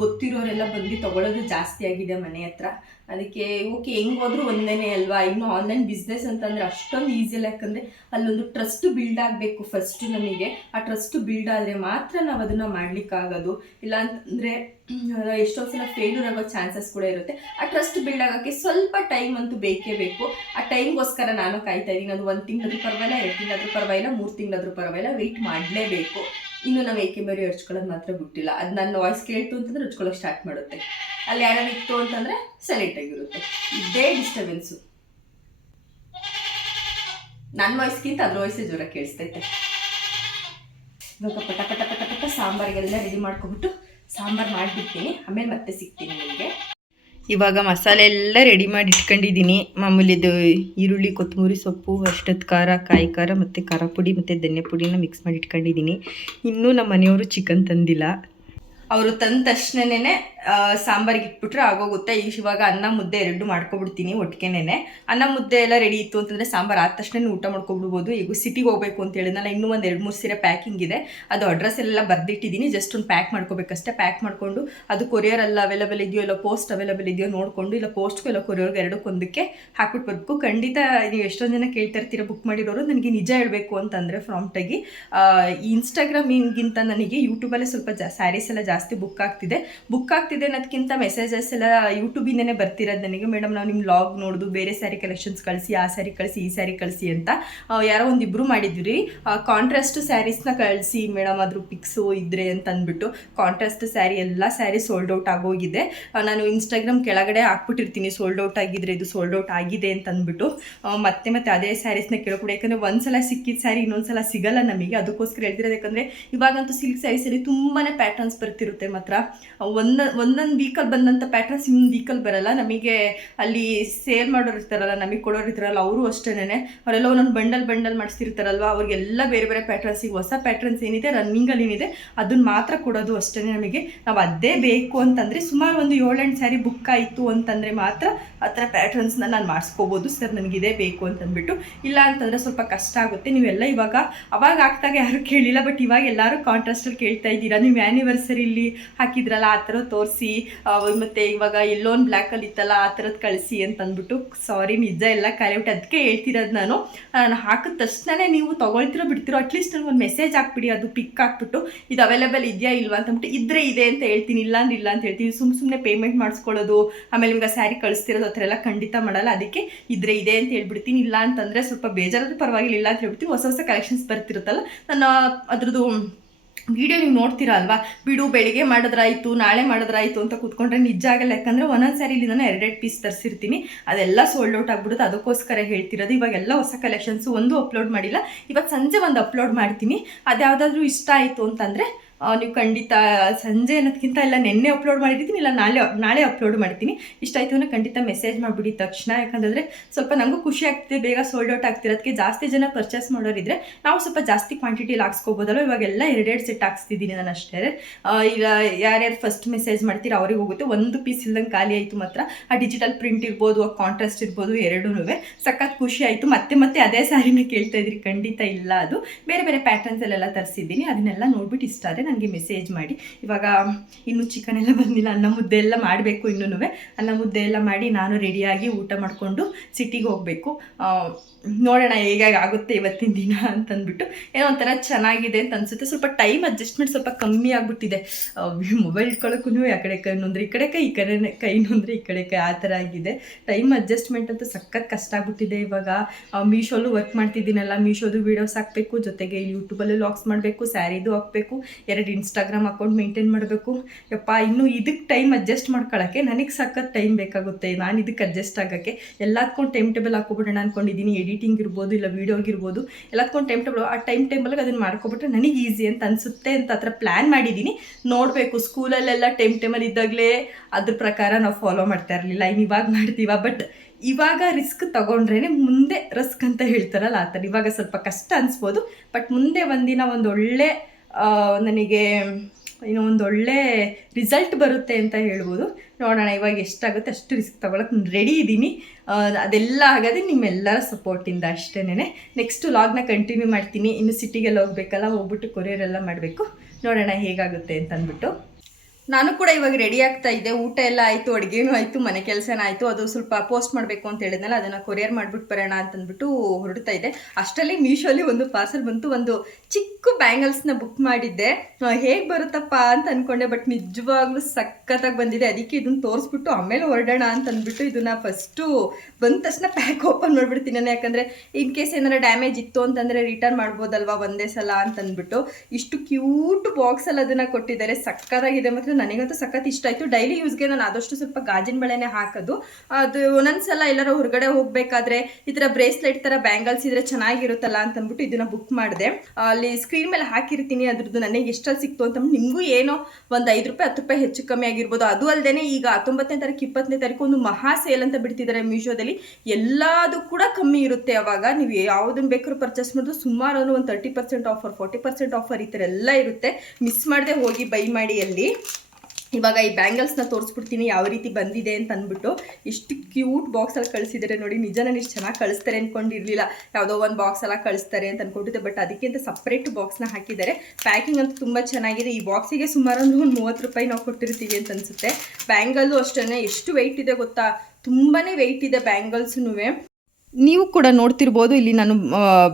ಗೊತ್ತಿರೋರೆಲ್ಲ ಬಂದು ತಗೊಳ್ಳೋದು ಜಾಸ್ತಿ ಆಗಿದೆ ಮನೆ ಹತ್ರ. ಅದಕ್ಕೆ, ಓಕೆ ಹೆಂಗೆ ಹೋದ್ರು ಒಂದೇನೆ ಅಲ್ವಾ? ಇನ್ನು ಆನ್ಲೈನ್ ಬಿಸ್ನೆಸ್ ಅಂತಂದರೆ ಅಷ್ಟೊಂದು ಈಸಿ ಅಲ್ಲ. ಯಾಕಂದರೆ ಅಲ್ಲೊಂದು ಟ್ರಸ್ಟ್ ಬಿಲ್ಡ್ ಆಗಬೇಕು ಫಸ್ಟು ನಮಗೆ. ಆ ಟ್ರಸ್ಟ್ ಬಿಲ್ಡ್ ಆದರೆ ಮಾತ್ರ ನಾವು ಅದನ್ನು ಮಾಡಲಿಕ್ಕಾಗೋದು. ಇಲ್ಲ ಅಂತಂದರೆ ಎಷ್ಟೋ ಸಲ ಫೇಲ್ಯೂರ್ ಆಗೋ ಚಾನ್ಸಸ್ ಕೂಡ ಇರುತ್ತೆ. ಆ ಟ್ರಸ್ಟ್ ಬಿಲ್ಡ್ ಆಗೋಕ್ಕೆ ಸ್ವಲ್ಪ ಟೈಮ್ ಅಂತೂ ಬೇಕೇ ಬೇಕು. ಆ ಟೈಮ್ಗೋಸ್ಕರ ನಾನು ಕಾಯ್ತಾ ಇದ್ದೀನಿ. ಅದು ಒಂದು ತಿಂಗಳಾದ್ರೂ ಪರವಾಗಿಲ್ಲ, ಎರಡು ತಿಂಗಳಾದ್ರೂ ಪರವಾಗಿಲ್ಲ, ಮೂರು ತಿಂಗಳಾದ್ರೂ ಪರವಾಗಿಲ್ಲ ವೆಯ್ಟ್ ಮಾಡಲೇಬೇಕು. ಇನ್ನು ನಾವು ಏಕೆ ಬರೀ ಹಚ್ಕೊಳ್ಳೋದು ಮಾತ್ರ ಬಿಟ್ಟಿಲ್ಲ. ಅದು ನನ್ನ ವಾಯ್ಸ್ ಕೇಳ್ತು ಅಂತಂದ್ರೆ ಹಚ್ಕೊಳ್ಳೋಕೆ ಸ್ಟಾರ್ಟ್ ಮಾಡುತ್ತೆ. ಅಲ್ಲಿ ಯಾರು ಇತ್ತು ಅಂತಂದರೆ ಸೈಲೆಂಟ್ ಆಗಿರುತ್ತೆ. ಇದೇ ಡಿಸ್ಟರ್ಬೆನ್ಸು ನನ್ನ ವಾಯ್ಸ್ಗಿಂತ ಅದ್ರ ವಾಯ್ಸೇ ಜ್ವರ ಕೇಳಿಸ್ತೈತೆ ಇವಾಗ ಪಟ ಪಟ ಪಟ ಪಟ ಸಾಂಬಾರಿಗೆಲ್ಲ ರೆಡಿ ಮಾಡ್ಕೊಬಿಟ್ಟು ಸಾಂಬಾರು ಮಾಡಿಬಿಡ್ತೀನಿ. ಆಮೇಲೆ ಮತ್ತೆ ಸಿಗ್ತೀನಿ ನಿಮಗೆ. ಇವಾಗ ಮಸಾಲೆ ಎಲ್ಲ ರೆಡಿ ಮಾಡಿ ಇಟ್ಕೊಂಡಿದ್ದೀನಿ. ಮಾಮೂಲಿದು ಈರುಳ್ಳಿ ಕೊತ್ತಂಬರಿ ಸೊಪ್ಪು ಅಷ್ಟೊತ್ತು ಖಾರ, ಕಾಯಿ ಖಾರ ಮತ್ತು ಖಾರ ಪುಡಿ ಮತ್ತು ಧನ್ಯ ಪುಡಿನ ಮಿಕ್ಸ್ ಮಾಡಿ ಇಟ್ಕೊಂಡಿದ್ದೀನಿ. ಇನ್ನೂ ನಮ್ಮ ಮನೆಯವರು ಚಿಕನ್ ತಂದಿಲ್ಲ. ಅವರು ತಂದ ತಕ್ಷಣನೇ ಸಾಂಬಾರಿಗೆ ಇಟ್ಬಿಟ್ರೆ ಆಗೋಗುತ್ತೆ. ಇವಾಗ ಅನ್ನ ಮುದ್ದೆ ಎರಡು ಮಾಡ್ಕೊಬಿಡ್ತೀನಿ ಒಟ್ಟಿಗೆನೇ ಅನ್ನ ಮುದ್ದೆ ಎಲ್ಲ ರೆಡಿ ಇತ್ತು ಅಂತಂದರೆ ಸಾಂಬಾರು ಆದ ತಕ್ಷಣ ಊಟ ಮಾಡ್ಕೊಬಿಡ್ಬೋದು. ಈಗ ಸಿಟಿಗೆ ಹೋಗ್ಬೇಕು ಅಂತ ಹೇಳಿದ್ನಲ್ಲ, ಇನ್ನೂ ಒಂದು ಎರಡು ಮೂರು ಸೀರೆ ಪ್ಯಾಕಿಂಗ್ ಇದೆ. ಅದು ಅಡ್ರೆಸ್ ಎಲ್ಲ ಬರೆದಿಟ್ಟಿದ್ದೀನಿ ಜಸ್ಟ್ ಒಂದು ಪ್ಯಾಕ್ ಮಾಡ್ಕೋಬೇಕಷ್ಟೇ. ಪ್ಯಾಕ್ ಮಾಡಿಕೊಂಡು ಅದು ಕೊರಿಯರ್ ಎಲ್ಲ ಅವೈಲೇಬಲ್ ಇದೆಯೋ ಇಲ್ಲ ಪೋಸ್ಟ್ ಅವೈಲೇಬಲ್ ಇದೆಯೋ ನೋಡಿಕೊಂಡು, ಇಲ್ಲ ಪೋಸ್ಟ್ಗೂ ಇಲ್ಲ ಕೊರಿಯರ್ಗೆ ಎರಡಕ್ಕೊಂದಕ್ಕೆ ಹಾಕ್ಬಿಟ್ಟು ಬರಬೇಕು. ಖಂಡಿತ ನೀವು ಎಷ್ಟೊಂದು ಜನ ಕೇಳ್ತಾ ಇರ್ತೀರ ಬುಕ್ ಮಾಡಿರೋರು, ನನಗೆ ನಿಜ ಹೇಳಬೇಕು ಅಂತಂದರೆ ಫ್ರಾಮ್ಟಾಗಿ ಇನ್ಸ್ಟಾಗ್ರಾಮಿಗಿಂತ ನನಗೆ ಯೂಟ್ಯೂಬಲ್ಲೇ ಸ್ವಲ್ಪ ಜಾ ಸ್ಯಾರೀಸ್ ಎಲ್ಲ ಜಾಸ್ತಿ ಬುಕ್ ಆಗ್ತಿದೆ. ಬುಕ್ ಆಗ್ತಿದೆ ಅನ್ನೋದಕ್ಕಿಂತ ಮೆಸೇಜಸ್ ಎಲ್ಲ ಯೂಟ್ಯೂಬಿಂದನೇ ಬರ್ತಿರೋದು ನನಗೆ. ಮೇಡಮ್ ನಾವು ನಿಮ್ಮ ಲಾಗ್ ನೋಡೋದು, ಬೇರೆ ಸ್ಯಾರಿ ಕಲೆಕ್ಷನ್ಸ್ ಕಳಿಸಿ, ಆ ಸ್ಯಾರಿ ಕಳಿಸಿ, ಈ ಸ್ಯಾರಿ ಕಳಿಸಿ ಅಂತ. ಯಾರೋ ಒಂದಿಬ್ರು ಮಾಡಿದ್ವಿ ಕಾಂಟ್ರಾಸ್ಟ್ ಸ್ಯಾರೀಸ್ನ ಕಳಿಸಿ ಮೇಡಮ್ ಅದ್ರ ಪಿಕ್ಸು ಇದ್ರೆ ಅಂತ ಅಂದ್ಬಿಟ್ಟು ಕಾಂಟ್ರಾಸ್ಟ್ ಸ್ಯಾರಿ ಎಲ್ಲ ಸ್ಯಾರಿ ಸೋಲ್ಡ್ ಔಟ್ ಆಗೋಗಿದೆ. ನಾನು ಇನ್ಸ್ಟಾಗ್ರಾಮ್ ಕೆಳಗಡೆ ಹಾಕ್ಬಿಟ್ಟಿರ್ತೀನಿ. ಸೋಲ್ಡ್ ಔಟ್ ಆಗಿದ್ರೆ ಇದು ಸೋಲ್ಡ್ ಔಟ್ ಆಗಿದೆ ಅಂತ ಅಂದ್ಬಿಟ್ಟು. ಮತ್ತೆ ಮತ್ತೆ ಅದೇ ಸ್ಯಾರೀಸ್ನ ಕೇಳ್ಕೊಡಿ ಯಾಕಂದರೆ ಒಂದ್ಸಲ ಸಿಕ್ಕಿದ ಸ್ಯಾರಿ ಇನ್ನೊಂದ್ಸಲ ಸಿಗಲ್ಲ ನಮಗೆ. ಅದಕ್ಕೋಸ್ಕರ ಹೇಳ್ತಿರೋದು ಯಾಕಂದರೆ ಇವಾಗಂತೂ ಸಿಲ್ಕ್ ಸ್ಯಾರೀಸಲ್ಲಿ ತುಂಬಾ ಪ್ಯಾಟರ್ನ್ಸ್ ಬರ್ತಿರುತ್ತೆ ಮಾತ್ರ. ಒಂದ, ಒಂದೊಂದು ವೀಕಲ್ ಬಂದಂಥ ಪ್ಯಾಟರ್ನ್ಸ್ ಇನ್ನೊಂದು ವೀಕಲ್ ಬರಲ್ಲ. ನಮಗೆ ಅಲ್ಲಿ ಸೇಲ್ ಮಾಡೋರು ಇರ್ತಾರಲ್ಲ, ನಮಗೆ ಕೊಡೋರು ಇರ್ತಾರಲ್ಲ, ಅವರು ಅಷ್ಟೇನೆ ಅವರೆಲ್ಲ ಒಂದೊಂದು ಬಂಡಲ್ ಬಂಡಲ್ ಮಾಡಿಸ್ತಿರ್ತಾರಲ್ವ? ಅವ್ರಿಗೆಲ್ಲ ಬೇರೆ ಬೇರೆ ಪ್ಯಾಟರ್ನ್ಸಿಗೆ ಹೊಸ ಪ್ಯಾಟರ್ನ್ಸ್ ಏನಿದೆ ರನ್ನಿಂಗಲ್ಲಿ ಏನಿದೆ ಅದನ್ನ ಮಾತ್ರ ಕೊಡೋದು ಅಷ್ಟೇ ನಮಗೆ. ನಾವು ಅದೇ ಬೇಕು ಅಂತಂದರೆ, ಸುಮಾರು ಒಂದು ಏಳೆಂಟು ಸ್ಯಾರಿ ಬುಕ್ ಆಯಿತು ಅಂತಂದರೆ ಮಾತ್ರ ಆ ಥರ ನ ನಾನು ಮಾಡಿಸ್ಕೋಬೋದು. ಸರ್ ನನಗಿದೇ ಬೇಕು ಅಂತಂದ್ಬಿಟ್ಟು. ಇಲ್ಲ ಅಂತಂದರೆ ಸ್ವಲ್ಪ ಕಷ್ಟ ಆಗುತ್ತೆ. ನೀವೆಲ್ಲ ಇವಾಗ, ಅವಾಗ ಆಗ್ತಾಗ ಯಾರು ಕೇಳಿಲ್ಲ ಬಟ್ ಇವಾಗ ಎಲ್ಲರೂ ಕಾಂಟ್ರಾಸ್ಟಲ್ಲಿ ಕೇಳ್ತಾ ಇದ್ದೀರಾ? ನೀವು ಆ್ಯನಿವರ್ಸರಿಲಿ ಹಾಕಿದ್ರಲ್ಲ, ಆ ಥರ ತೋರಿಸಿ ಮತ್ತು ಇವಾಗ ಎಲ್ಲೋನ್ ಬ್ಲ್ಯಾಕಲ್ಲಿ ಇತ್ತಲ್ಲ, ಆ ಥರದ್ದು ಕಳಿಸಿ ಅಂತ ಅಂದ್ಬಿಟ್ಟು ಸಾರಿ ನಿಜ ಎಲ್ಲ ಕರೆಕ್ಟ್ ಅದಕ್ಕೆ ಹೇಳ್ತಿರೋದು ನಾನು. ನಾನು ಹಾಕಿದ ತಕ್ಷಣನೇ ನೀವು ತೊಗೊಳ್ತಿರೋ ಬಿಡ್ತಿರೋ ಅಟ್ಲೀಸ್ಟ್ ನನಗೆ ಒಂದು ಮೆಸೇಜ್ ಹಾಕ್ಬಿಡಿ, ಅದು ಪಿಕ್ ಹಾಕ್ಬಿಟ್ಟು ಇದು ಅವೈಲೇಬಲ್ ಇದೆಯಾ ಇಲ್ವಾ ಅಂತಂದ್ಬಿಟ್ಟು ಇದ್ರೆ ಇದೆ ಅಂತ ಹೇಳ್ತೀನಿ, ಇಲ್ಲ ಅಂದ್ರೆ ಇಲ್ಲ ಅಂತ ಹೇಳ್ತೀನಿ. ಸುಮ್ಮ ಸುಮ್ಮನೆ ಪೇಮೆಂಟ್ ಮಾಡಿಸ್ಕೊಳ್ಳೋದು, ಆಮೇಲೆ ನಿಮ್ಗೆ ಸ್ಯಾರಿ ಕಳಿಸ್ತಿರೋದು, ಆ ಥರ ಎಲ್ಲ ಖಂಡಿತ ಮಾಡಲ್ಲ. ಅದಕ್ಕೆ ಇದ್ರೆ ಇದೆ ಅಂತ ಹೇಳ್ಬಿಡ್ತೀನಿ, ಇಲ್ಲ ಅಂತಂದರೆ ಸ್ವಲ್ಪ ಬೇಜಾರಾದ್ರೂ ಪರವಾಗಿಲ್ಲ, ಇಲ್ಲ ಅಂತ ಹೇಳ್ಬಿಡ್ತೀನಿ. ಹೊಸ ಹೊಸ ಕಲೆಕ್ಷನ್ಸ್ ಬರ್ತಿರುತ್ತಲ್ಲ ನಾನು ಅದ್ರದ್ದು ವಿಡಿಯೋ ನೀವು ನೋಡ್ತೀರಾ ಅಲ್ವಾ? ಬಿಡು, ಬೆಳಿಗ್ಗೆ ಮಾಡಿದ್ರಾಯ್ತು, ನಾಳೆ ಮಾಡಿದ್ರಾಯ್ತು ಅಂತ ಕೂತ್ಕೊಂಡ್ರೆ ನಿಜ ಆಗಲ್ಲ. ಯಾಕಂದರೆ ಒಂದೊಂದು ಇಲ್ಲಿ ನಾನು ಎರಡೆರಡು ಪೀಸ್ ತರಿಸಿರ್ತೀನಿ. ಅದೆಲ್ಲ ಸೋಲ್ಡ್ ಔಟ್ ಆಗ್ಬಿಡುತ್ತೆ. ಅದಕ್ಕೋಸ್ಕರ ಹೇಳ್ತಿರೋದು. ಇವಾಗೆಲ್ಲ ಹೊಸ ಕಲೆಕ್ಷನ್ಸು ಒಂದು ಅಪ್ಲೋಡ್ ಮಾಡಿಲ್ಲ. ಇವತ್ತು ಸಂಜೆ ಒಂದು ಅಪ್ಲೋಡ್ ಮಾಡ್ತೀನಿ. ಅದ್ಯಾವುದಾದ್ರೂ ಇಷ್ಟ ಆಯಿತು ಅಂತಂದರೆ ನೀವು ಖಂಡಿತ ಸಂಜೆ ಅನ್ನೋದಕ್ಕಿಂತ ಎಲ್ಲ ನಿನ್ನೆ ಅಪ್ಲೋಡ್ ಮಾಡಿರ್ತೀನಿ, ಇಲ್ಲ ನಾಳೆ ನಾಳೆ ಅಪ್ಲೋಡ್ ಮಾಡ್ತೀನಿ. ಇಷ್ಟ ಆಯಿತು ಅಂದರೆ ಖಂಡಿತ ಮೆಸೇಜ್ ಮಾಡಿಬಿಡಿ ತಕ್ಷಣ, ಯಾಕಂತಂದರೆ ಸ್ವಲ್ಪ ನನಗೂ ಖುಷಿ ಆಗ್ತಿದೆ, ಬೇಗ ಸೋಲ್ಡ್ ಔಟ್ ಆಗ್ತಿರೋದಕ್ಕೆ ಜಾಸ್ತಿ ಜನ ಪರ್ಚೇಸ್ ಮಾಡೋರಿದ್ರೆ ನಾವು ಸ್ವಲ್ಪ ಜಾಸ್ತಿ ಕ್ವಾಂಟಿಟಿಲಿ ಹಾಕ್ಸ್ಕೋಬೋದಲ್ಲ ಇವಾಗೆಲ್ಲ ಎರಡೆರಡು ಸೆಟ್ ಹಾಕ್ಸ್ತಿದ್ದೀನಿ ನಾನು ಅಷ್ಟೇ. ಈಗ ಯಾರ್ಯಾರು ಫಸ್ಟ್ ಮೆಸೇಜ್ ಮಾಡ್ತೀರಾ ಅವ್ರಿಗೆ ಹೋಗುತ್ತೆ. ಒಂದು ಪೀಸ್ ಇಲ್ದಂಗೆ ಖಾಲಿ ಆಯಿತು ಮಾತ್ರ. ಆ ಡಿಜಿಟಲ್ ಪ್ರಿಂಟ್ ಇರ್ಬೋದು, ಆ ಕಾಂಟ್ರಾಸ್ಟ್ ಇರ್ಬೋದು ಎರಡೂ ಸಖತ್ ಖುಷಿ ಆಯಿತು. ಮತ್ತೆ ಮತ್ತೆ ಅದೇ ಸ್ಯಾರಿನ ಕೇಳ್ತಾ ಇದ್ರಿ ಖಂಡಿತ ಇಲ್ಲ ಅದು. ಬೇರೆ ಬೇರೆ ಪ್ಯಾಟರ್ನ್ಸಲ್ಲೆಲ್ಲ ತರಿಸಿದ್ದೀನಿ. ಅದನ್ನೆಲ್ಲ ನೋಡ್ಬಿಟ್ಟು ಇಷ್ಟ ಆದರೆ ನನಗೆ ಮೆಸೇಜ್ ಮಾಡಿ. ಇವಾಗ, ಇನ್ನೂ ಚಿಕನ್ ಎಲ್ಲ ಬಂದಿಲ್ಲ, ಅನ್ನ ಮುದ್ದೆ ಎಲ್ಲ ಮಾಡಬೇಕು ಇನ್ನೂ ಅನ್ನ ಮುದ್ದೆ ಎಲ್ಲ ಮಾಡಿ ನಾನು ರೆಡಿಯಾಗಿ ಊಟ ಮಾಡಿಕೊಂಡು ಸಿಟಿಗೆ ಹೋಗಬೇಕು. ನೋಡೋಣ ಹೇಗಾಗಿ ಆಗುತ್ತೆ ಇವತ್ತಿನ ದಿನ ಅಂತಂದ್ಬಿಟ್ಟು. ಏನೋ ಒಂಥರ ಚೆನ್ನಾಗಿದೆ ಅಂತ ಅನ್ಸುತ್ತೆ. ಸ್ವಲ್ಪ ಟೈಮ್ ಅಡ್ಜಸ್ಟ್ಮೆಂಟ್ ಸ್ವಲ್ಪ ಕಮ್ಮಿ ಆಗಿಬಿಟ್ಟಿದೆ. ಮೊಬೈಲ್ ಇಟ್ಕೊಳ್ಳೋಕ್ಕೂ ಆ ಕಡೆ ಕೈ ನೊಂದ್ರೆ, ಈ ಕಡೆ ಕೈ, ಈ ಕಡೆ ಕೈ ನೊಂದ್ರೆ, ಈ ಕಡೆ ಕೈ, ಆ ಥರ ಆಗಿದೆ. ಟೈಮ್ ಅಡ್ಜಸ್ಟ್ಮೆಂಟ್ ಅಂತೂ ಸಖತ್ ಕಷ್ಟ ಆಗ್ಬಿಟ್ಟಿದೆ ಇವಾಗ. ಮೀಶೋಲ್ಲೂ ವರ್ಕ್ ಮಾಡ್ತಿದ್ದೀನಲ್ಲ. ಮೀಶೋದು ವೀಡಿಯೋಸ್ ಹಾಕಬೇಕು, ಜೊತೆಗೆ ಯೂಟ್ಯೂಬಲ್ಲೂ ಲಾಕ್ಸ್ ಮಾಡಬೇಕು ಸ್ಯಾರಿದು ಹಾಕಬೇಕು. ಎರಡು ಇನ್ಸ್ಟಾಗ್ರಾಮ್ ಅಕೌಂಟ್ ಮೇಂಟೈನ್ ಮಾಡಬೇಕು. ಯಪ್ಪ, ಇನ್ನೂ ಇದಕ್ಕೆ ಟೈಮ್ ಅಡ್ಜಸ್ಟ್ ಮಾಡ್ಕೊಳ್ಳೋಕ್ಕೆ ನನಗೆ ಸಖತ್ ಟೈಮ್ ಬೇಕಾಗುತ್ತೆ. ನಾನು ಇದಕ್ಕೆ ಅಡ್ಜಸ್ಟ್ ಆಗೋಕ್ಕೆ ಎಲ್ಲದಕ್ಕೊಂಡು ಟೈಮ್ ಟೇಬಲ್ ಹಾಕೋಬಿಡೋಣ ಅಂದ್ಕೊಂಡಿದ್ದೀನಿ ಎಡಿಟಿಂಗ್ ಇರ್ಬೋದು, ಇಲ್ಲ ವೀಡಿಯೋಗಿರ್ಬೋದು ಎಲ್ಲದಕ್ಕೊಂಡು ಟೈಮ್ ಟೇಬಲ್ ಆ ಟೈಮ್ ಟೇಬಲ್ಗೆ ಅದನ್ನು ಮಾಡ್ಕೊಬಿಟ್ರೆ ನನಗೆ ಈಸಿ ಅಂತ ಅನಿಸುತ್ತೆ ಅಂತ ಆ ಥರ ಪ್ಲ್ಯಾನ್ ಮಾಡಿದ್ದೀನಿ ನೋಡಬೇಕು ಸ್ಕೂಲಲ್ಲೆಲ್ಲ ಟೈಮ್ ಟೇಬಲ್ ಇದ್ದಾಗಲೇ ಅದ್ರ ಪ್ರಕಾರ ನಾವು ಫಾಲೋ ಮಾಡ್ತಾ ಇರಲಿಲ್ಲ. ಇನ್ನು ಇವಾಗ ಮಾಡ್ತೀವ ಬಟ್ ಇವಾಗ ರಿಸ್ಕ್ ತಗೊಂಡ್ರೇ ಮುಂದೆ ರಿಸ್ಕ್ ಅಂತ ಹೇಳ್ತಾರಲ್ಲ ಆ ಥರ. ಇವಾಗ ಸ್ವಲ್ಪ ಕಷ್ಟ ಅನಿಸ್ಬೋದು ಬಟ್ ಮುಂದೆ ಒಂದಿನ ಒಂದು ಒಳ್ಳೆ ನನಗೆ ಏನೋ ಒಂದು ಒಳ್ಳೆ ರಿಸಲ್ಟ್ ಬರುತ್ತೆ ಅಂತ ಹೇಳ್ಬೋದು. ನೋಡೋಣ ಇವಾಗ ಎಷ್ಟಾಗುತ್ತೆ, ಅಷ್ಟು ರಿಸ್ಕ್ ತೊಗೊಳಕ್ಕೆ ರೆಡಿ ಇದ್ದೀನಿ. ಅದೆಲ್ಲ ಆಗೋದೆ ನಿಮ್ಮೆಲ್ಲರ ಸಪೋರ್ಟಿಂದ ಅಷ್ಟೇನೆ ನೆಕ್ಸ್ಟ್ ಲಾಗ್ನ ಕಂಟಿನ್ಯೂ ಮಾಡ್ತೀನಿ. ಇನ್ನು ಸಿಟಿಗೆಲ್ಲ ಹೋಗ್ಬೇಕಲ್ಲ, ಹೋಗ್ಬಿಟ್ಟು ಕೊರಿಯರ್ ಎಲ್ಲ ಮಾಡಬೇಕು. ನೋಡೋಣ ಹೇಗಾಗುತ್ತೆ ಅಂತ ಅಂದ್ಬಿಟ್ಟು ನಾನು ಕೂಡ ಇವಾಗ ರೆಡಿ ಆಗ್ತಾ ಇದ್ದೆ. ಊಟ ಎಲ್ಲ ಆಯಿತು, ಅಡುಗೆನೂ ಆಯಿತು, ಮನೆ ಕೆಲಸನ ಆಯಿತು. ಅದು ಸ್ವಲ್ಪ ಪೋಸ್ಟ್ ಮಾಡಬೇಕು ಅಂತ ಹೇಳಿದ್ನಲ್ಲ, ಅದನ್ನು ಕೊರಿಯರ್ ಮಾಡ್ಬಿಟ್ಟು ಬರೋಣ ಅಂತಂದ್ಬಿಟ್ಟು ಹೊರಡ್ತಾ ಇದ್ದೆ. ಅಷ್ಟರಲ್ಲಿ ಮೀಶೋಲಿ ಒಂದು ಪಾರ್ಸಲ್ ಬಂತು. ಒಂದು ಚಿಕ್ಕ ಬ್ಯಾಂಗಲ್ಸ್ನ ಬುಕ್ ಮಾಡಿದ್ದೆ. ಹೇಗೆ ಬರುತ್ತಪ್ಪ ಅಂತ ಅಂದ್ಕೊಂಡೆ ಬಟ್ ನಿಜವಾಗ್ಲೂ ಸಖತ್ತಾಗಿ ಬಂದಿದೆ. ಅದಕ್ಕೆ ಇದನ್ನ ತೋರಿಸ್ಬಿಟ್ಟು ಆಮೇಲೆ ಹೊರಡೋಣ ಅಂತ ಅಂದ್ಬಿಟ್ಟು ಇದನ್ನು ಫಸ್ಟು ಬಂದ ತಕ್ಷಣ ಪ್ಯಾಕ್ ಓಪನ್ ಮಾಡಿಬಿಡ್ತೀನಿ ನಾನು. ಯಾಕಂದರೆ ಇನ್ ಕೇಸ್ ಏನಾರ ಡ್ಯಾಮೇಜ್ ಇತ್ತು ಅಂತಂದರೆ ರಿಟರ್ನ್ ಮಾಡ್ಬೋದಲ್ವಾ ಒಂದೇ ಸಲ ಅಂತಂದ್ಬಿಟ್ಟು. ಇಷ್ಟು ಕ್ಯೂಟ್ ಬಾಕ್ಸಲ್ಲಿ ಅದನ್ನು ಕೊಟ್ಟಿದ್ದಾರೆ. ಸಕ್ಕತ್ತಾಗಿದೆ ಮತ್ತು ನನಗಂತೂ ಸಖತ್ ಇಷ್ಟ ಆಯಿತು. ಡೈಲಿ ಯೂಸ್ಗೆ ನಾನು ಆದಷ್ಟು ಸ್ವಲ್ಪ ಗಾಜಿನ ಬಳೆನೇ ಹಾಕೋದು. ಅದು ಒಂದೊಂದ್ಸಲ ಎಲ್ಲರೂ ಹೊರಗಡೆ ಹೋಗಬೇಕಾದ್ರೆ ಈ ಥರ ಬ್ರೇಸ್ಲೆಟ್ ಥರ ಬ್ಯಾಂಗಲ್ಸ್ ಇದ್ರೆ ಚೆನ್ನಾಗಿರುತ್ತಲ್ಲ ಅಂತ ಅಂದ್ಬಿಟ್ಟು ಇದನ್ನ ಬುಕ್ ಮಾಡಿದೆ. ಅಲ್ಲಿ ಸ್ಕ್ರೀನ್ ಮೇಲೆ ಹಾಕಿರ್ತೀನಿ. ಅದ್ರದ್ದು ನನಗೆ ಎಷ್ಟಲ್ಲಿ ಸಿಕ್ತು ಅಂತ ನಿಮಗೂ ಏನೋ ಒಂದು ಐದು ರೂಪಾಯಿ, ಹತ್ತು ರೂಪಾಯಿ ಹೆಚ್ಚು ಕಮ್ಮಿ ಆಗಿರ್ಬೋದು. ಅದು ಅಲ್ಲದೆ ಈಗ ಹತ್ತೊಂಬತ್ತನೇ ತಾರೀಕು ಇಪ್ಪತ್ತನೇ ತಾರೀಕು ಒಂದು ಮಹಾ ಸೇಲ್ ಅಂತ ಬಿಡ್ತಿದ್ದಾರೆ ಮೀಶೋದಲ್ಲಿ ಎಲ್ಲದು ಕೂಡ ಕಮ್ಮಿ ಇರುತ್ತೆ ಅವಾಗ. ನೀವು ಯಾವುದನ್ನು ಬೇಕಾದ್ರೂ ಪರ್ಚೇಸ್ ಮಾಡಿದ್ರು ಸುಮಾರು ಒಂದು thirty percent offer forty percent offer ಈ ಥರ ಎಲ್ಲ ಇರುತ್ತೆ. ಮಿಸ್ ಮಾಡದೆ ಹೋಗಿ ಬೈ ಮಾಡಿ ಅಲ್ಲಿ. ಇವಾಗ ಈ ಬ್ಯಾಂಗಲ್ಸ್ನ ತೋರಿಸ್ಬಿಡ್ತೀನಿ, ಯಾವ ರೀತಿ ಬಂದಿದೆ ಅಂತ ಅಂದ್ಬಿಟ್ಟು ಎಷ್ಟು ಕ್ಯೂಟ್ ಬಾಕ್ಸಲ್ಲಿ ಕಳಿಸಿದ್ದಾರೆ ನೋಡಿ. ನಿಜ ನಾನು ಇಷ್ಟು ಚೆನ್ನಾಗಿ ಕಳಿಸ್ತಾರೆ ಅಂದ್ಕೊಂಡಿರಲಿಲ್ಲ ಯಾವುದೋ ಒಂದು ಬಾಕ್ಸ್ ಎಲ್ಲ ಕಳಿಸ್ತಾರೆ ಅಂತ ಅಂದ್ಕೊಂಡಿದ್ದೆ ಬಟ್ ಅದಕ್ಕೆ ಅಂತ ಸಪ್ರೇಟ್ ಬಾಕ್ಸ್ನ ಹಾಕಿದ್ದಾರೆ. ಪ್ಯಾಕಿಂಗ್ ಅಂತೂ ತುಂಬ ಚೆನ್ನಾಗಿದೆ. ಈ ಬಾಕ್ಸಿಗೆ ಸುಮಾರು ಒಂದು ಒಂದು ಮೂವತ್ತು ರೂಪಾಯಿ ನಾವು ಕೊಟ್ಟಿರ್ತೀವಿ ಅಂತ ಅನಿಸುತ್ತೆ. ಬ್ಯಾಂಗಲ್ಲು ಅಷ್ಟೇ ಎಷ್ಟು ವೆಯ್ಟ್ ಇದೆ ಗೊತ್ತಾ? ತುಂಬಾ ವೆಯ್ಟ್ ಇದೆ ಬ್ಯಾಂಗಲ್ಸ್ನೂ ನೀವು ಕೂಡ ನೋಡ್ತಿರ್ಬೋದು, ಇಲ್ಲಿ ನಾನು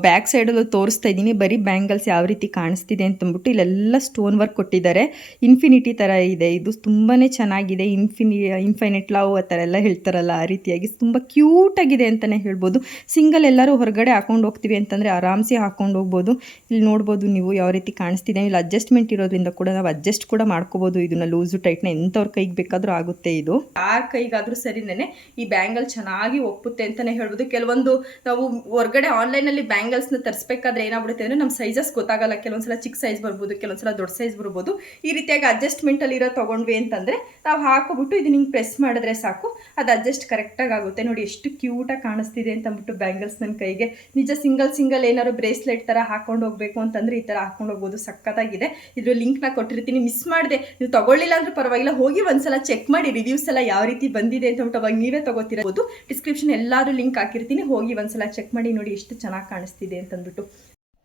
ಬ್ಯಾಕ್ ಸೈಡಲ್ಲೂ ತೋರಿಸ್ತಾ ಇದ್ದೀನಿ. ಬರೀ ಬ್ಯಾಂಗಲ್ಸ್ ಯಾವ ರೀತಿ ಕಾಣಿಸ್ತಿದೆ ಅಂತಂದ್ಬಿಟ್ಟು ಇಲ್ಲೆಲ್ಲ ಸ್ಟೋನ್ ವರ್ಕ್ ಕೊಟ್ಟಿದ್ದಾರೆ. ಇನ್ಫಿನಿಟಿ ಥರ ಇದೆ. ಇದು ತುಂಬಾ ಚೆನ್ನಾಗಿದೆ. ಇನ್ಫಿನಿ ಇನ್ಫೈನೆಟ್ ಲವ್ ಆ ಥರ ಎಲ್ಲ ಹೇಳ್ತಾರಲ್ಲ, ಆ ರೀತಿಯಾಗಿ. ತುಂಬ ಕ್ಯೂಟಾಗಿದೆ ಅಂತಲೇ ಹೇಳ್ಬೋದು. ಸಿಂಗಲ್ ಎಲ್ಲರೂ ಹೊರಗಡೆ ಹಾಕೊಂಡು ಹೋಗ್ತೀವಿ ಅಂತಂದರೆ ಆರಾಮ್ಸೆ ಹಾಕೊಂಡು ಹೋಗ್ಬೋದು. ಇಲ್ಲಿ ನೋಡ್ಬೋದು ನೀವು ಯಾವ ರೀತಿ ಕಾಣಿಸ್ತಿದೆ. ಇಲ್ಲಿ ಅಡ್ಜಸ್ಟ್ಮೆಂಟ್ ಇರೋದ್ರಿಂದ ಕೂಡ ನಾವು ಅಡ್ಜಸ್ಟ್ ಕೂಡ ಮಾಡ್ಕೋಬೋದು. ಇದನ್ನ ಲೂಸು ಟೈಟ್ನ ಎಂಥವ್ರ ಕೈಗೆ ಬೇಕಾದರೂ ಆಗುತ್ತೆ ಇದು. ಯಾರ ಕೈಗಾದರೂ ಸರಿನೇ ಈ ಬ್ಯಾಂಗಲ್ ಚೆನ್ನಾಗಿ ಒಪ್ಪುತ್ತೆ ಅಂತಲೇ ಹೇಳ್ಬೋದು. ಕೆಲವೊಂದು ನಾವು ಹೊರಗಡೆ ಆನ್ಲೈನಲ್ಲಿ ಬ್ಯಾಂಗಲ್ಸ್ನ ತರಿಸ್ಬೇಕಾದ್ರೆ ಏನಾಗ್ಬಿಡುತ್ತೆ ಅಂದರೆ ನಮ್ಮ ಸೈಜಸ್ ಗೊತ್ತಾಗಲ್ಲ. ಕೆಲವೊಂದ್ಸಲ ಚಿಕ್ಕ ಸೈಜ್ ಬರ್ಬೋದು, ಕೆಲವೊಂದ್ಸಲ ದೊಡ್ಡ ಸೈಜ್ ಬರ್ಬೋದು. ಈ ರೀತಿಯಾಗಿ ಇರೋ ತೊಗೊಂಡ್ವಿ ಅಂತಂದರೆ ನಾವು ಹಾಕೋಬಿಟ್ಟು ಇದನ್ನ ಹಿಂಗೆ ಪ್ರೆಸ್ ಮಾಡಿದ್ರೆ ಸಾಕು. ಅದು ಅಡ್ಜಸ್ಟ್ ಕರೆಕ್ಟಾಗಿ ಆಗುತ್ತೆ. ನೋಡಿ ಎಷ್ಟು ಕ್ಯೂಟಾಗಿ ಕಾಣಿಸ್ತಿದೆ ಅಂತ ಅಂದ್ಬಿಟ್ಟು ಬ್ಯಾಂಗಲ್ಸ್ ನನ್ನ ಕೈಗೆ. ನಿಜ ಸಿಂಗಲ್ ಸಿಂಗಲ್ ಏನಾದ್ರು ಬ್ರೇಸ್ಲೆಟ್ ಥರ ಹಾಕೊಂಡು ಹೋಗ್ಬೇಕು ಅಂತಂದ್ರೆ ಈ ಥರ ಹಾಕೊಂಡು ಹೋಗ್ಬೋದು. ಸಖತ್ತಾಗಿದೆ. ಇದ್ರ ಲಿಂಕ್ನ ಕೊಟ್ಟಿರ್ತೀನಿ. ಮಿಸ್ ಮಾಡಿದೆ. ನೀವು ತಗೊಳ್ಳಿಲ್ಲ ಅಂದ್ರೆ ಪರವಾಗಿಲ್ಲ. ಹೋಗಿ ಒಂದ್ಸಲ ಚೆಕ್ ಮಾಡಿ ರಿವ್ಯೂಸ್ ಎಲ್ಲ ಯಾವ ರೀತಿ ಬಂದಿದೆ ಅಂತ ಅಂದ್ಬಿಟ್ಟು ಅವಾಗ ನೀವೇ ತಗೋತಿರಬಹುದು ಡಿಸ್ಕ್ರಿಪ್ಷನ್ ಎಲ್ಲರೂ ಲಿಂಕ್ ಹಾಕಿರ್ತೀನಿ. ಹೋಗಿ ಒಂದ್ಸಲ ಚೆಕ್ ಮಾಡಿ ನೋಡಿ ಎಷ್ಟು ಚೆನ್ನಾಗಿ ಕಾಣಿಸ್ತಿದೆ ಅಂತ ಅಂದ್ಬಿಟ್ಟು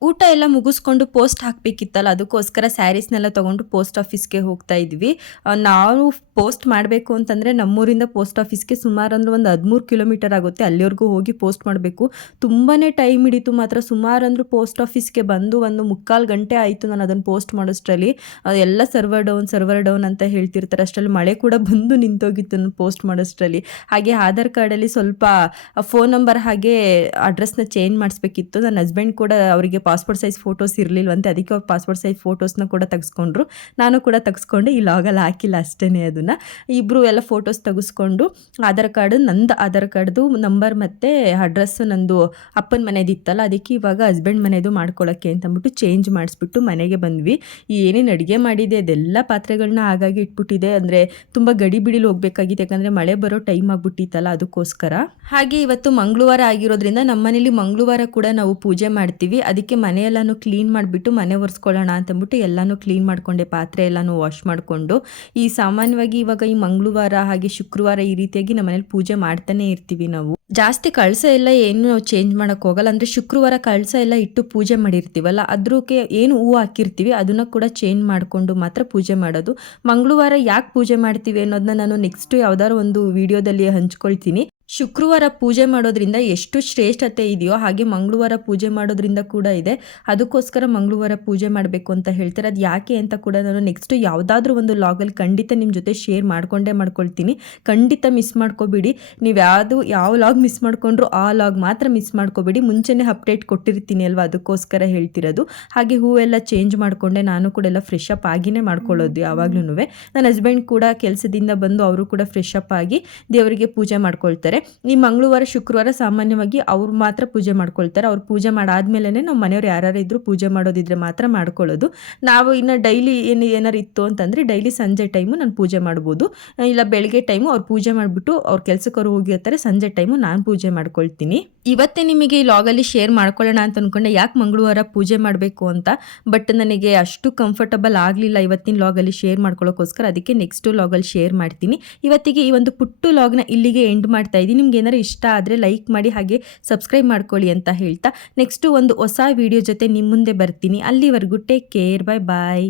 ಊಟ ಎಲ್ಲ ಮುಗಿಸ್ಕೊಂಡು ಪೋಸ್ಟ್ ಹಾಕಬೇಕಿತ್ತಲ್ಲ, ಅದಕ್ಕೋಸ್ಕರ ಸ್ಯಾರೀಸ್ನೆಲ್ಲ ತೊಗೊಂಡು ಪೋಸ್ಟ್ ಆಫೀಸ್ಗೆ ಹೋಗ್ತಾ ಇದ್ವಿ. ನಾವು ಪೋಸ್ಟ್ ಮಾಡಬೇಕು ಅಂತಂದರೆ ನಮ್ಮೂರಿಂದ ಪೋಸ್ಟ್ ಆಫೀಸ್ಗೆ ಸುಮಾರು ಅಂದ್ರೆ ಒಂದು ಹದಿಮೂರು ಕಿಲೋಮೀಟರ್ ಆಗುತ್ತೆ, ಅಲ್ಲಿವರೆಗೂ ಹೋಗಿ ಪೋಸ್ಟ್ ಮಾಡಬೇಕು. ತುಂಬಾ ಟೈಮ್ ಹಿಡಿತು ಮಾತ್ರ, ಸುಮಾರು ಅಂದರೂ ಪೋಸ್ಟ್ ಆಫೀಸ್ಗೆ ಬಂದು ಒಂದು ಮುಕ್ಕಾಲು ಗಂಟೆ ಆಯಿತು ನಾನು ಅದನ್ನು ಪೋಸ್ಟ್ ಮಾಡೋಷ್ಟರಲ್ಲಿ. ಎಲ್ಲ ಸರ್ವರ್ ಡೌನ್ ಸರ್ವರ್ ಡೌನ್ ಅಂತ ಹೇಳ್ತಿರ್ತಾರೆ, ಅಷ್ಟರಲ್ಲಿ ಮಳೆ ಕೂಡ ಬಂದು ನಿಂತೋಗಿತ್ತು ನಾನು ಪೋಸ್ಟ್ ಮಾಡೋಷ್ಟರಲ್ಲಿ. ಹಾಗೆ ಆಧಾರ್ ಕಾರ್ಡಲ್ಲಿ ಸ್ವಲ್ಪ ಫೋನ್ ನಂಬರ್ ಹಾಗೆ ಅಡ್ರೆಸ್ನ ಚೇಂಜ್ ಮಾಡಿಸ್ಬೇಕಿತ್ತು ನನ್ನ ಹಸ್ಬೆಂಡ್ ಕೂಡ ಅವರಿಗೆ ಪಾಸ್ಪೋರ್ಟ್ ಸೈಜ್ ಫೋಟೋಸ್ ಇರಲಿಲ್ವಂತೆ, ಅದಕ್ಕೆ ಅವ್ರು ಪಾಸ್ಪೋರ್ಟ್ ಸೈಜ್ ಫೋಟೋಸ್ನ ಕೂಡ ತೆಗೆಸ್ಕೊಂಡ್ರು. ನಾನು ಕೂಡ ತೆಗೆಸ್ಕೊಂಡೆ ಈ ಲಾಗಲ್ಲಿ ಹಾಕಿಲ್ಲ ಅಷ್ಟೇ ಅದನ್ನು. ಇಬ್ಬರು ಎಲ್ಲ ಫೋಟೋಸ್ ತೆಗೆಸ್ಕೊಂಡು, ಆಧಾರ್ ಕಾರ್ಡು, ನಂದು ಆಧಾರ್ ಕಾರ್ಡ್ದು ನಂಬರ್ ಮತ್ತು ಅಡ್ರೆಸ್ಸು ನಂದು ಅಪ್ಪನ ಮನೆದಿತ್ತಲ್ಲ ಅದಕ್ಕೆ ಇವಾಗ ಹಸ್ಬೆಂಡ್ ಮನೆಯದು ಮಾಡ್ಕೊಳ್ಳೋಕ್ಕೆ ಅಂತಂದ್ಬಿಟ್ಟು ಚೇಂಜ್ ಮಾಡಿಸ್ಬಿಟ್ಟು ಮನೆಗೆ ಬಂದ್ವಿ. ಏನೇನು ಅಡುಗೆ ಮಾಡಿದೆ, ಅದೆಲ್ಲ ಪಾತ್ರೆಗಳನ್ನ ಆಗಾಗಿ ಇಟ್ಬಿಟ್ಟಿದೆ. ಅಂದರೆ ತುಂಬ ಗಡಿ ಬಿಡಿಲಿ ಹೋಗ್ಬೇಕಾಗಿತ್ತು, ಯಾಕಂದರೆ ಮಳೆ ಬರೋ ಟೈಮ್ ಆಗಿಬಿಟ್ಟಿತ್ತಲ್ಲ ಅದಕ್ಕೋಸ್ಕರ. ಹಾಗೆ ಇವತ್ತು ಮಂಗಳವಾರ ಆಗಿರೋದ್ರಿಂದ ನಮ್ಮನೇಲಿ ಮಂಗಳವಾರ ಕೂಡ ನಾವು ಪೂಜೆ ಮಾಡ್ತೀವಿ. ಅದಕ್ಕೆ ಮನೆಯೆಲ್ಲನೂ ಕ್ಲೀನ್ ಮಾಡಿಬಿಟ್ಟು ಮನೆ ಒರೆಸ್ಕೊಳ್ಳೋಣ ಅಂತಂದ್ಬಿಟ್ಟು ಎಲ್ಲನೂ ಕ್ಲೀನ್ ಮಾಡ್ಕೊಂಡೆ, ಪಾತ್ರೆ ಎಲ್ಲನೂ ವಾಶ್ ಮಾಡಿಕೊಂಡು. ಈ ಸಾಮಾನ್ಯವಾಗಿ ಇವಾಗ ಈ ಮಂಗಳವಾರ ಹಾಗೆ ಶುಕ್ರವಾರ ಈ ರೀತಿಯಾಗಿ ನಮ್ಮ ಮನೇಲಿ ಪೂಜೆ ಮಾಡ್ತಾನೆ ಇರ್ತೀವಿ ನಾವು. ಜಾಸ್ತಿ ಕಳಸ ಎಲ್ಲ ಏನು ನಾವು ಚೇಂಜ್ ಮಾಡಕ್ ಹೋಗಲ್ಲ, ಅಂದ್ರೆ ಶುಕ್ರವಾರ ಕಳಸ ಎಲ್ಲ ಇಟ್ಟು ಪೂಜೆ ಮಾಡಿರ್ತೀವಲ್ಲ ಅದ್ರಕ್ಕೆ ಏನು ಹೂವು ಹಾಕಿರ್ತೀವಿ, ಅದನ್ನ ಕೂಡ ಚೇಂಜ್ ಮಾಡಿಕೊಂಡು ಮಾತ್ರ ಪೂಜೆ ಮಾಡೋದು. ಮಂಗಳವಾರ ಯಾಕೆ ಪೂಜೆ ಮಾಡ್ತೀವಿ ಅನ್ನೋದನ್ನ ನಾನು ನೆಕ್ಸ್ಟ್ ಯಾವ್ದಾದ್ರು ಒಂದು ವಿಡಿಯೋದಲ್ಲಿ ಹಂಚ್ಕೊಳ್ತೀನಿ. ಶುಕ್ರವಾರ ಪೂಜೆ ಮಾಡೋದ್ರಿಂದ ಎಷ್ಟು ಶ್ರೇಷ್ಠತೆ ಇದೆಯೋ ಹಾಗೆ ಮಂಗಳವಾರ ಪೂಜೆ ಮಾಡೋದ್ರಿಂದ ಕೂಡ ಇದೆ. ಅದಕ್ಕೋಸ್ಕರ ಮಂಗಳವಾರ ಪೂಜೆ ಮಾಡಬೇಕು ಅಂತ ಹೇಳ್ತಾರೆ. ಅದು ಯಾಕೆ ಅಂತ ಕೂಡ ನಾನು ನೆಕ್ಸ್ಟ್ ಯಾವುದಾದ್ರೂ ಒಂದು ಲಾಗಲ್ಲಿ ಖಂಡಿತ ನಿಮ್ಮ ಜೊತೆ ಶೇರ್ ಮಾಡಿಕೊಂಡೇ ಮಾಡ್ಕೊಳ್ತೀನಿ. ಖಂಡಿತ ಮಿಸ್ ಮಾಡ್ಕೋಬೇಡಿ. ನೀವು ಯಾವುದು, ಯಾವ ಲಾಗ್ ಮಿಸ್ ಮಾಡ್ಕೊಂಡ್ರು ಆ ಲಾಗ್ ಮಾತ್ರ ಮಿಸ್ ಮಾಡ್ಕೋಬೇಡಿ. ಮುಂಚೆನೆ ಅಪ್ಡೇಟ್ ಕೊಟ್ಟಿರ್ತೀನಿ ಅಲ್ವಾ? ಅದಕ್ಕೋಸ್ಕರ ಹೇಳ್ತಿರೋದು. ಹಾಗೆ ಹೂವೆಲ್ಲ ಚೇಂಜ್ ಮಾಡಿಕೊಂಡೆ ನಾನು ಕೂಡ ಎಲ್ಲ ಫ್ರೆಶ್ ಅಪ್ ಆಗಿನೇ ಮಾಡ್ಕೊಳ್ಳೋದು ಯಾವಾಗ್ಲೂ ನನ್ನ ಹಸ್ಬೆಂಡ್ ಕೂಡ ಕೆಲಸದಿಂದ ಬಂದು ಅವರು ಕೂಡ ಫ್ರೆಶ್ ಅಪ್ ಆಗಿ ದೇವರಿಗೆ ಪೂಜೆ ಮಾಡ್ಕೊಳ್ತಾರೆ. ಈ ಮಂಗಳವಾರ, ಶುಕ್ರವಾರ ಸಾಮಾನ್ಯವಾಗಿ ಅವ್ರು ಮಾತ್ರ ಪೂಜೆ ಮಾಡ್ಕೊಳ್ತಾರೆ. ಅವ್ರು ಪೂಜೆ ಮಾಡಾದ್ಮೇಲೆ ನಮ್ಮ ಮನೆಯವ್ರು ಯಾರು ಇದ್ರು ಪೂಜೆ ಮಾಡೋದಿದ್ರೆ ಮಾತ್ರ ಮಾಡ್ಕೊಳ್ಳೋದು. ನಾವು ಇನ್ನು ಡೈಲಿ ಏನು ಏನಾರು ಇತ್ತು ಅಂತಂದರೆ ಡೈಲಿ ಸಂಜೆ ಟೈಮು ನಾನು ಪೂಜೆ ಮಾಡ್ಬೋದು. ಇಲ್ಲ ಬೆಳಗ್ಗೆ ಟೈಮು ಅವ್ರು ಪೂಜೆ ಮಾಡಿಬಿಟ್ಟು ಅವ್ರ ಕೆಲಸಕ್ಕವ್ರು ಹೋಗಿರ್ತಾರೆ. ಸಂಜೆ ಟೈಮು ನಾನು ಪೂಜೆ ಮಾಡ್ಕೊಳ್ತೀನಿ. ಇವತ್ತೇ ನಿಮಗೆ ಈ ಲಾಗಲ್ಲಿ ಶೇರ್ ಮಾಡ್ಕೊಳ್ಳೋಣ ಅಂತ ಅಂದ್ಕೊಂಡೆ ಯಾಕೆ ಮಂಗಳವಾರ ಪೂಜೆ ಮಾಡಬೇಕು ಅಂತ? ಬಟ್ ನನಗೆ ಅಷ್ಟು ಕಂಫರ್ಟಬಲ್ ಆಗಲಿಲ್ಲ ಇವತ್ತಿನ ಲಾಗಲ್ಲಿ ಶೇರ್ ಮಾಡ್ಕೊಳ್ಳೋಕ್ಕೋಸ್ಕರ ಅದಕ್ಕೆ ನೆಕ್ಸ್ಟ್ ಲಾಗಲ್ಲಿ ಶೇರ್ ಮಾಡ್ತೀನಿ. ಇವತ್ತಿಗೆ ಈ ಒಂದು ಪುಟ್ಟು ಲಾಗ್ನ ಇಲ್ಲಿಗೆ ಎಂಡ್ ಮಾಡ್ತಾ ಇದ್ದೀನಿ ನಿಮ್ಗೆ ಏನಾರು ಇಷ್ಟ ಆದರೆ ಲೈಕ್ ಮಾಡಿ ಹಾಗೆ ಸಬ್ಸ್ಕ್ರೈಬ್ ಮಾಡ್ಕೊಳ್ಳಿ ಅಂತ ಹೇಳ್ತಾ. ನೆಕ್ಸ್ಟು ಒಂದು ಹೊಸ ವಿಡಿಯೋ ಜೊತೆ ನಿಮ್ಮ ಮುಂದೆ ಬರ್ತೀನಿ. ಅಲ್ಲಿವರೆಗೂ ಟೇಕ್ ಕೇರ್ ಬೈ ಬಾಯ್